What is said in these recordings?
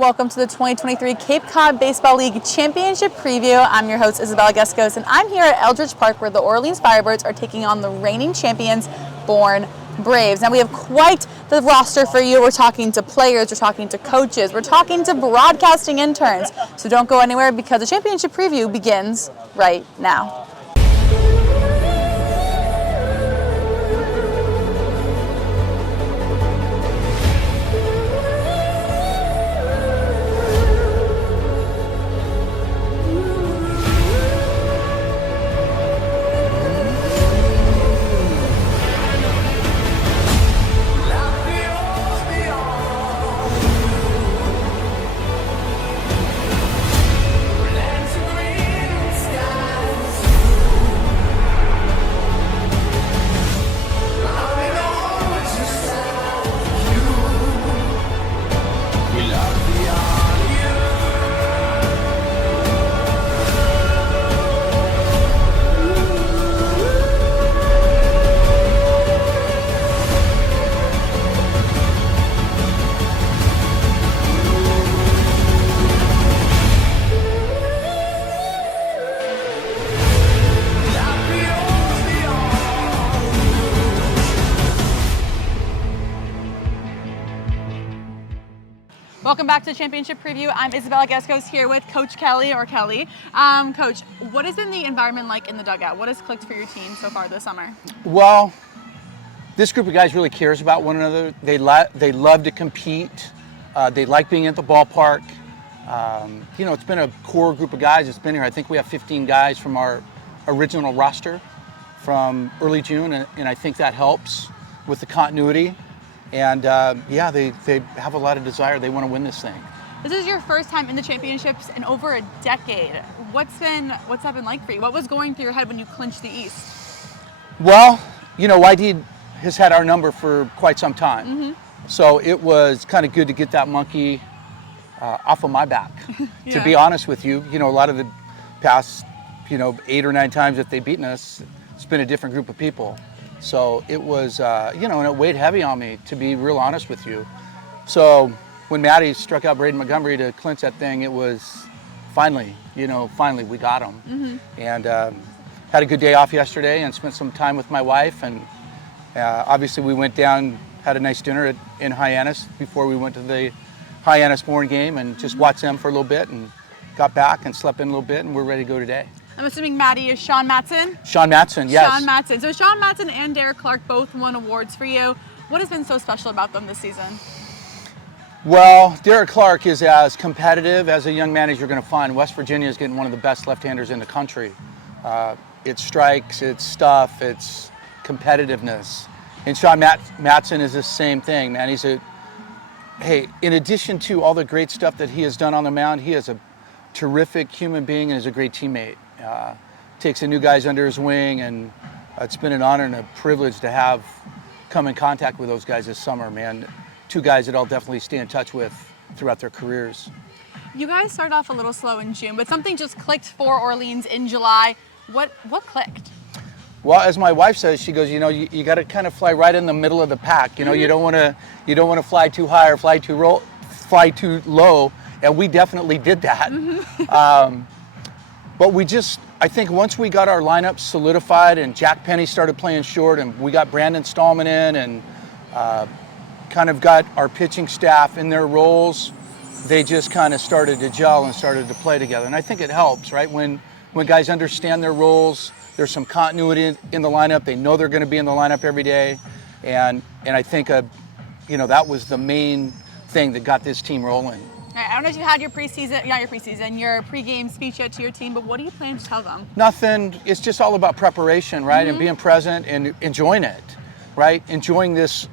Welcome to the 2023 Cape Cod Baseball League Championship Preview. I'm your host, Isabella Gescos, and I'm here at Eldridge Park where the Orleans Firebirds are taking on the reigning champions, Bourne Braves. Now we have quite the roster for you. We're talking to players, we're talking to coaches, we're talking to broadcasting interns. So don't go anywhere because the Championship Preview begins right now. Welcome back to the Championship Preview. I'm Isabella Gescos here with Coach Kelly, or Kelly. Coach, what has been the environment like in the dugout? What has clicked for your team so far this summer? Well, this group of guys really cares about one another. They love to compete. They like being at the ballpark. It's been a core group of guys that's been here. I think we have 15 guys from our original roster from early June, and I think that helps with the continuity. And they have a lot of desire. They want to win this thing. This is your first time in the championships in over a decade. What's that been like for you? What was going through your head when you clinched the East? Well, YD has had our number for quite some time. Mm-hmm. So it was kind of good to get that monkey off of my back, yeah. To be honest with you. A lot of the past, 8 or 9 times that they've beaten us, it's been a different group of people. So it was, and it weighed heavy on me, to be real honest with you. So when Matty struck out Braden Montgomery to clinch that thing, it was finally we got him. Mm-hmm. And had a good day off yesterday and spent some time with my wife. And obviously we went down, had a nice dinner in Hyannis before we went to the Hyannis Bourne game and just watched them for a little bit and got back and slept in a little bit, and we're ready to go today. I'm assuming Matty is Sean Matson? Sean Matson, yes. Sean Matson. So Sean Matson and Derek Clark both won awards for you. What has been so special about them this season? Well, Derek Clark is as competitive as a young man as you're going to find. West Virginia is getting one of the best left-handers in the country. It's strikes, it's stuff, it's competitiveness. And Sean Matson is the same thing, man. In addition to all the great stuff that he has done on the mound, he is a terrific human being and is a great teammate. Takes the new guys under his wing, and it's been an honor and a privilege to have come in contact with those guys this summer, man. 2 guys that I'll definitely stay in touch with throughout their careers. You guys started off a little slow in June, but something just clicked for Orleans in July. What clicked? Well, as my wife says, she goes, you got to kind of fly right in the middle of the pack. Mm-hmm. You don't want to fly too high or fly too low, and we definitely did that. Mm-hmm. But I think once we got our lineup solidified and Jack Penny started playing short and we got Brandon Stallman in and kind of got our pitching staff in their roles, they just kind of started to gel and started to play together. And I think it helps, right? When guys understand their roles, there's some continuity in the lineup. They know they're going to be in the lineup every day. And I think, that was the main thing that got this team rolling. I don't know if you had your your pregame speech yet to your team, but what do you plan to tell them? Nothing. It's just all about preparation, right? Mm-hmm. And being present and enjoying it, right? Enjoying this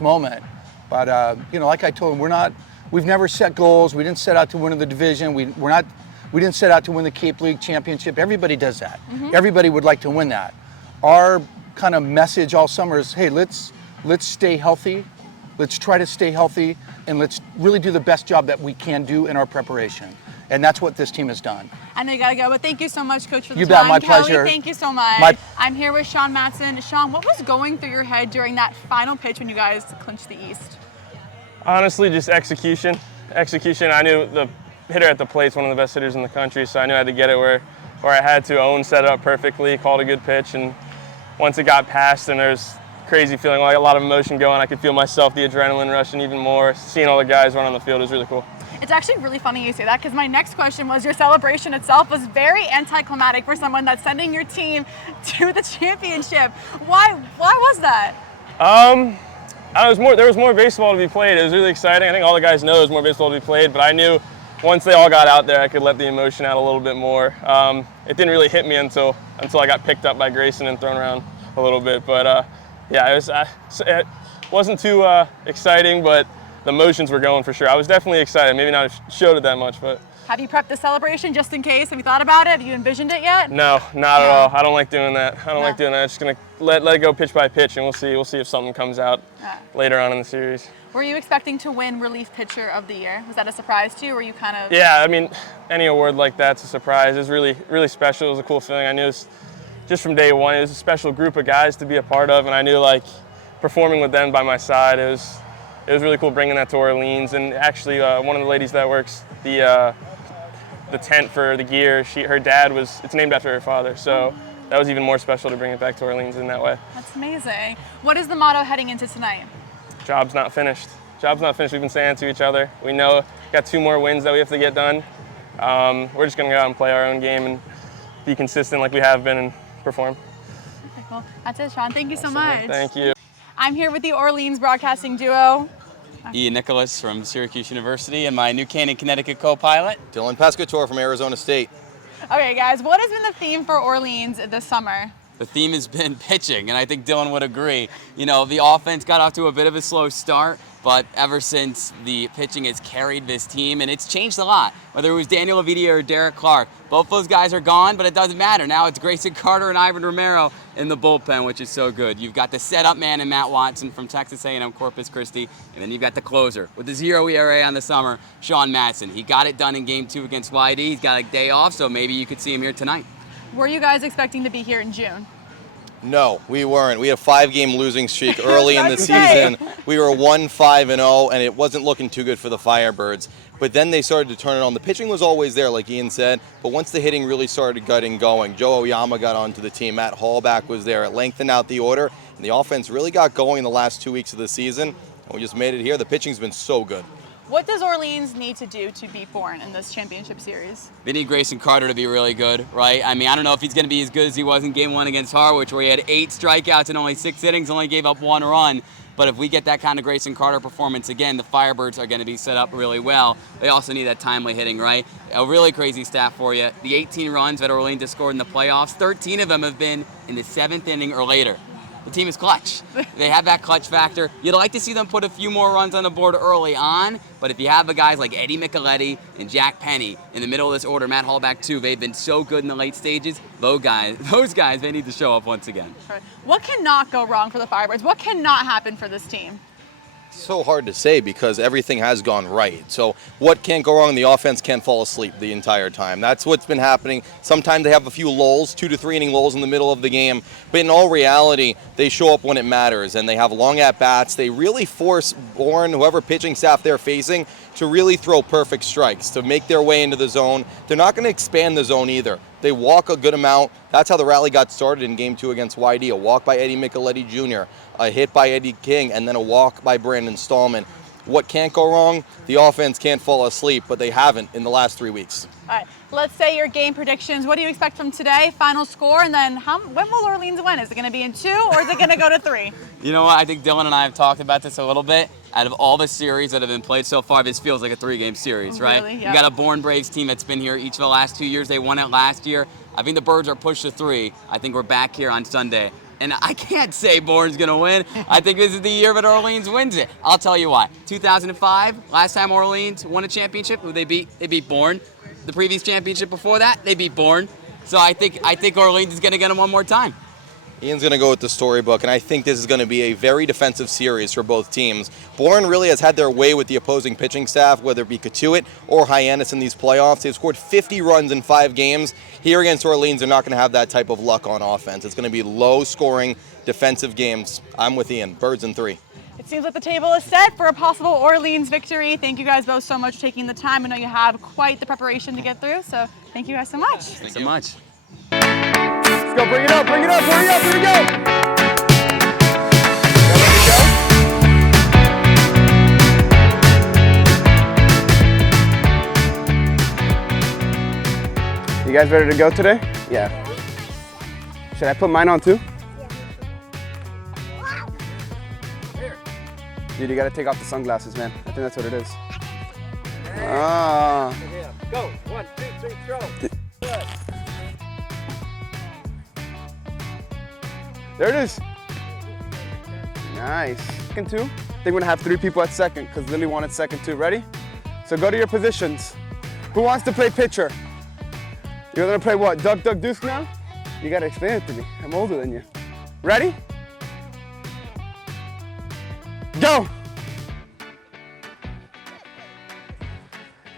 moment. But like I told them, we've never set goals. We didn't set out to win the division. We didn't set out to win the Cape League championship. Everybody does that. Mm-hmm. Everybody would like to win that. Our kind of message all summer is, hey, let's stay healthy. Let's try to stay healthy, and let's really do the best job that we can do in our preparation. And that's what this team has done. I know you got to go, but thank you so much, Coach, for the time. You bet, my Kelly, pleasure. Thank you so much. I'm here with Sean Matson. Sean, what was going through your head during that final pitch when you guys clinched the East? Honestly, just execution. execution. I knew the hitter at the plate is one of the best hitters in the country, so I knew I had to get it where I had to. Owen set it up perfectly, called a good pitch, and once it got past and there's crazy feeling, like a lot of emotion going, I could feel myself, the adrenaline rushing even more. Seeing all the guys run on the field was really cool. It's actually really funny you say that, because my next question was, your celebration itself was very anticlimactic for someone that's sending your team to the championship. Why was that? There was more baseball to be played. It was really exciting. I think all the guys know there was more baseball to be played, but I knew once they all got out there, I could let the emotion out a little bit more. It didn't really hit me until I got picked up by Grayson and thrown around a little bit. But yeah, it wasn't too exciting, but the emotions were going for sure. I was definitely excited. Maybe not showed it that much, but. Have you prepped the celebration just in case? Have you thought about it? Have you envisioned it yet? No, not at all. I don't like doing that. I don't like doing that. I'm just gonna let it go pitch by pitch, and we'll see. We'll see if something comes out later on in the series. Were you expecting to win Relief Pitcher of the Year? Was that a surprise to you, or were you kind of? Yeah, I mean, any award like that's a surprise. It was really, really special. It was a cool feeling. I knew it was, just from day one, it was a special group of guys to be a part of, and I knew, like, performing with them by my side, it was really cool bringing that to Orleans. And actually, one of the ladies that works the tent for the gear, her dad it's named after her father, so that was even more special to bring it back to Orleans in that way. That's amazing. What is the motto heading into tonight? Job's not finished. Job's not finished. We've been saying it to each other. We know we got 2 more wins that we have to get done. We're just going to go out and play our own game and be consistent like we have been and perform. Okay, well, that's it, Sean. Thank you so much. Thank you. I'm here with the Orleans broadcasting duo. Ian Nicholas from Syracuse University and my New Canaan, Connecticut co-pilot, Dylan Pescator from Arizona State. Okay, guys, what has been the theme for Orleans this summer? The theme has been pitching, and I think Dylan would agree. You know, the offense got off to a bit of a slow start, but ever since the pitching has carried this team, and it's changed a lot. Whether it was Daniel Ovidia or Derek Clark, both those guys are gone, but it doesn't matter. Now it's Grayson Carter and Ivan Romero in the bullpen, which is so good. You've got the setup man in Matt Watson from Texas A&M Corpus Christi, and then you've got the closer with the 0 ERA on the summer, Sean Matson. He got it done in Game 2 against YD. He's got a day off, so maybe you could see him here tonight. Were you guys expecting to be here in June? No, we weren't. We had a 5-game losing streak early in the season. We were 1-5-0, and it wasn't looking too good for the Firebirds. But then they started to turn it on. The pitching was always there, like Ian said, but once the hitting really started getting going, Joe Oyama got onto the team, Matt Hallback was there. It lengthened out the order, and the offense really got going the last 2 weeks of the season, and we just made it here. The pitching's been so good. What does Orleans need to do to beat Bourne in this championship series? They need Grayson Carter to be really good, right? I mean, I don't know if he's going to be as good as he was in Game 1 against Harwich, where he had 8 strikeouts and only 6 innings, only gave up 1 run. But if we get that kind of Grayson Carter performance again, the Firebirds are going to be set up really well. They also need that timely hitting, right? A really crazy stat for you. The 18 runs that Orleans has scored in the playoffs, 13 of them have been in the 7th inning or later. The team is clutch. They have that clutch factor. You'd like to see them put a few more runs on the board early on, but if you have the guys like Eddie Micheletti and Jack Penny in the middle of this order, Matt Hallback too, they've been so good in the late stages. Those guys, they need to show up once again. What cannot go wrong for the Firebirds? What cannot happen for this team? So hard to say because everything has gone right. So what can't go wrong? The offense can't fall asleep the entire time. That's what's been happening. Sometimes they have a few lulls, 2 to 3 inning lulls in the middle of the game. But in all reality, they show up when it matters, and they have long at-bats. They really force Bourne, whoever pitching staff they're facing, to really throw perfect strikes, to make their way into the zone. They're not going to expand the zone either. They walk a good amount. That's how the rally got started in Game 2 against YD. A walk by Eddie Micheletti Jr., a hit by Eddie King, and then a walk by Brandon Stallman. What can't go wrong? The offense can't fall asleep, but they haven't in the last 3 weeks. All right, let's say your game predictions. What do you expect from today? Final score, and then when will Orleans win? Is it going to be in 2, or is it going to go to 3? You know what? I think Dylan and I have talked about this a little bit. Out of all the series that have been played so far, this feels like a 3-game series, right? Really? You got a Bourne Braves team that's been here each of the last 2 years. They won it last year. I think the Birds are pushed to 3. I think we're back here on Sunday. And I can't say Bourne's going to win. I think this is the year that Orleans wins it. I'll tell you why. 2005, last time Orleans won a championship, who they beat? They beat Bourne. The previous championship before that, they beat Bourne. So I think Orleans is going to get them one more time. Ian's going to go with the storybook, and I think this is going to be a very defensive series for both teams. Bourne really has had their way with the opposing pitching staff, whether it be Katuit or Hyannis in these playoffs. They've scored 50 runs in 5 games. Here against Orleans, they're not going to have that type of luck on offense. It's going to be low-scoring defensive games. I'm with Ian. Birds in 3. It seems like the table is set for a possible Orleans victory. Thank you guys both so much for taking the time. I know you have quite the preparation to get through, so thank you guys so much. Thanks so much. Let's go, bring it up, hurry up, here we go. You guys ready to go today? Yeah. Should I put mine on too? Dude, you gotta take off the sunglasses, man. I think that's what it is. Ah. Go. 1, 2, 3, throw. Good. There it is. Nice. Second two. I think we're gonna have 3 people at second because Lily wanted second too. Ready? So go to your positions. Who wants to play pitcher? You're gonna play what? Duck, duck, deuce now? You gotta explain it to me. I'm older than you. Ready? Go!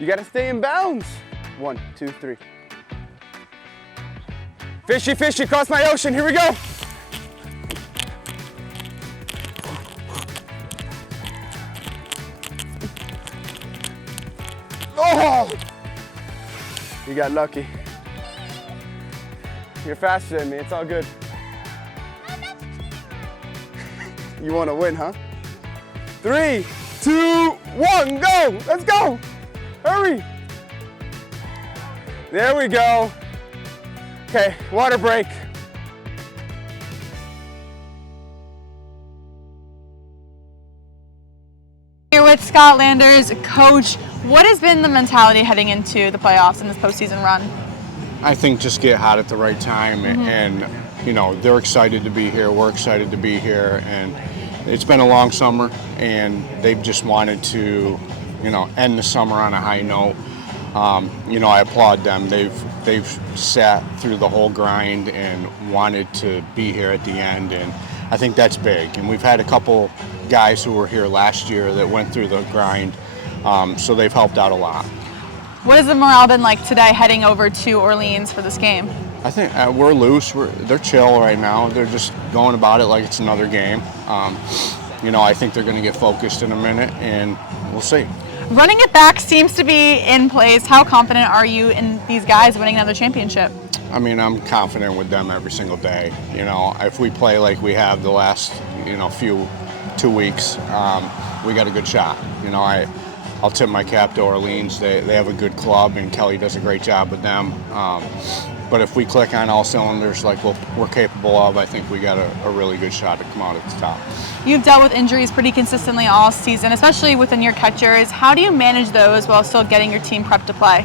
You gotta stay in bounds. 1, 2, 3. Fishy, fishy, cross my ocean. Here we go. Oh! You got lucky. You're faster than me. It's all good. You want to win, huh? 3, 2, 1, go! Let's go! Hurry! There we go. Okay, water break. Here with Scotlanders coach, what has been the mentality heading into the playoffs in this postseason run? I think just get hot at the right time, and you know, they're excited to be here, we're excited to be here, and it's been a long summer, and they've just wanted to, you know, end the summer on a high note. You know, I applaud them. They've sat through the whole grind and wanted to be here at the end, and I think that's big. And we've had a couple guys who were here last year that went through the grind, so they've helped out a lot. What has the morale been like today heading over to Orleans for this game? I think we're loose. They're chill right now. They're just going about it like it's another game. You know, I think they're going to get focused in a minute, and we'll see. Running it back seems to be in place. How confident are you in these guys winning another championship? I mean, I'm confident with them every single day. You know, if we play like we have the last, you know, 2 weeks, we got a good shot. You know, I'll tip my cap to Orleans. They have a good club, and Kelly does a great job with them. But if we click on all cylinders like we're capable of, I think we got a really good shot to come out at the top. You've dealt with injuries pretty consistently all season, especially within your catchers. How do you manage those while still getting your team prepped to play?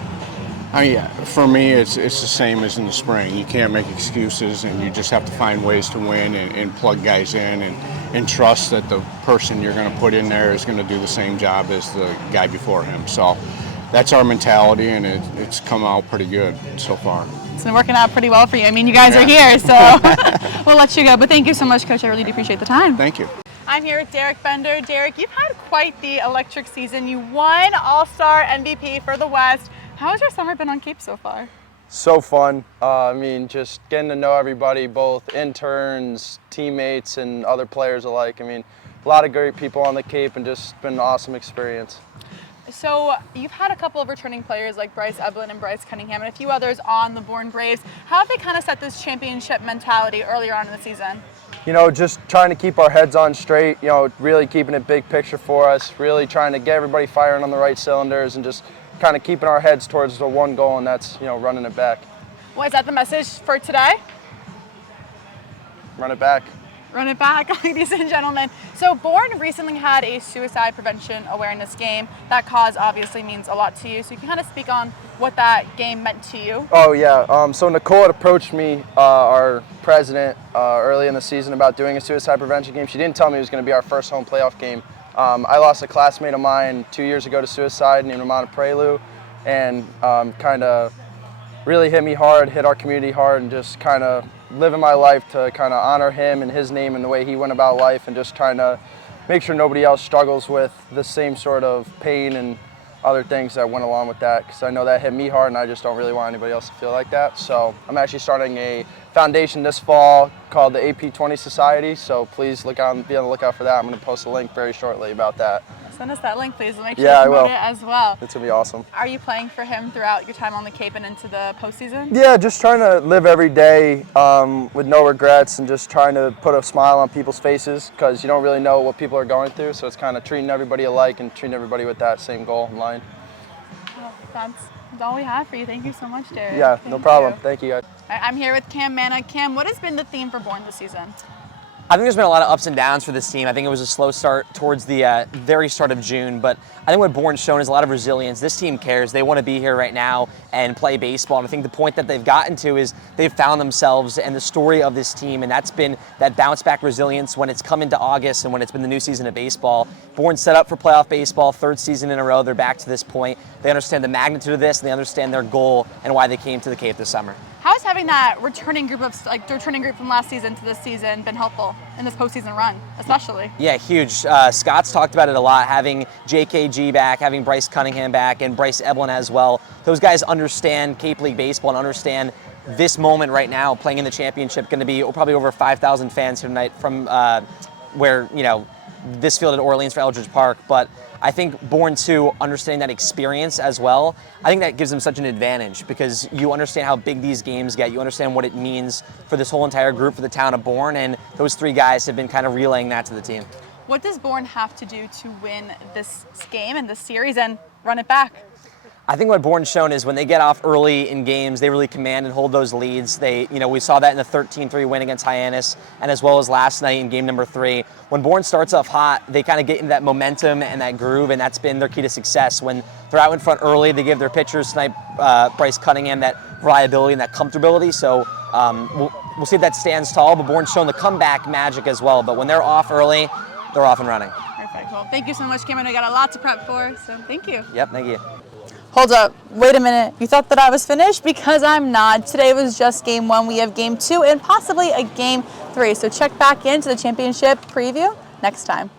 For me, it's the same as in the spring. You can't make excuses, and you just have to find ways to win and plug guys in and trust that the person you're going to put in there is going to do the same job as the guy before him. So that's our mentality, and it's come out pretty good so far. It's been working out pretty well for you. I mean, you guys are here, so we'll let you go. But thank you so much, Coach. I really do appreciate the time. Thank you. I'm here with Derek Bender. Derek, you've had quite the electric season. You won All-Star MVP for the West. How has your summer been on Cape so far? So fun. I mean, just getting to know everybody, both interns, teammates, and other players alike. I mean, a lot of great people on the Cape, and just been an awesome experience. So you've had a couple of returning players like Bryce Eblin and Bryce Cunningham and a few others on the Bourne Braves. How have they kind of set this championship mentality earlier on in the season? You know, just trying to keep our heads on straight, you know, really keeping it big picture for us, really trying to get everybody firing on the right cylinders and just kind of keeping our heads towards the one goal, and that's, you know, running it back. Well, is that the message for today? Run it back. Run it back, ladies and gentlemen. So Bourne recently had a suicide prevention awareness game. That cause obviously means a lot to you. So you can kind of speak on what that game meant to you. Oh yeah, so Nicole had approached me, our president, early in the season about doing a suicide prevention game. She didn't tell me it was going to be our first home playoff game. I lost a classmate of mine 2 years ago to suicide named Ramona Prelu, and kind of really hit me hard, hit our community hard, and just kind of living my life to kind of honor him and his name and the way he went about life, and just trying to make sure nobody else struggles with the same sort of pain and other things that went along with that, because I know that hit me hard and I just don't really want anybody else to feel like that. So I'm actually starting a foundation this fall called the AP20 Society, so please be on the lookout for that. I'm going to post a link very shortly about that. Send us that link, please. We'll make sure Yeah, to I promote will. it as well. It's going to be awesome. Are you playing for him throughout your time on the Cape and into the postseason? Yeah, just trying to live every day with no regrets and just trying to put a smile on people's faces, because you don't really know what people are going through. So it's kind of treating everybody alike and treating everybody with that same goal in mind. Well, that's all we have for you. Thank you so much, Derek. Yeah, no problem. You. Thank you, guys. All right, I'm here with Cam Manna. Cam, what has been the theme for Bourne this season? I think there's been a lot of ups and downs for this team. I think it was a slow start towards the very start of June, but I think what Bourne's shown is a lot of resilience. This team cares. They want to be here right now and play baseball. And I think the point that they've gotten to is they've found themselves and the story of this team, and that's been that bounce back resilience when it's come into August and when it's been the new season of baseball. Bourne's set up for playoff baseball, third season in a row. They're back to this point. They understand the magnitude of this, and they understand their goal and why they came to the Cape this summer. How has having that returning group from last season to this season been helpful in this postseason run, especially? Yeah, huge. Scott's talked about it a lot, having JKG back, having Bryce Cunningham back, and Bryce Eblin as well. Those guys understand Cape League baseball and understand this moment right now, playing in the championship, going to be probably over 5,000 fans here tonight from where, this field at Orleans for Eldridge Park. But I think Bourne too, understanding that experience as well, I think that gives them such an advantage, because you understand how big these games get. You understand what it means for this whole entire group, for the town of Bourne, and those three guys have been kind of relaying that to the team. What does Bourne have to do to win this game and this series and run it back? I think what Bourne's shown is when they get off early in games, they really command and hold those leads. We saw that in the 13-3 win against Hyannis, and as well as last night in game number 3. When Bourne starts off hot, they kind of get into that momentum and that groove, and that's been their key to success. When they're out in front early, they give their pitchers tonight, Bryce Cunningham, that reliability and that comfortability. So we'll see if that stands tall, but Bourne's shown the comeback magic as well. But when they're off early, they're off and running. Perfect. Well, thank you so much, Cameron. I got a lot to prep for, so thank you. Yep, thank you. Hold up, wait a minute. You thought that I was finished? Because I'm not. Today was just game 1. We have game 2 and possibly a game 3. So check back into the championship preview next time.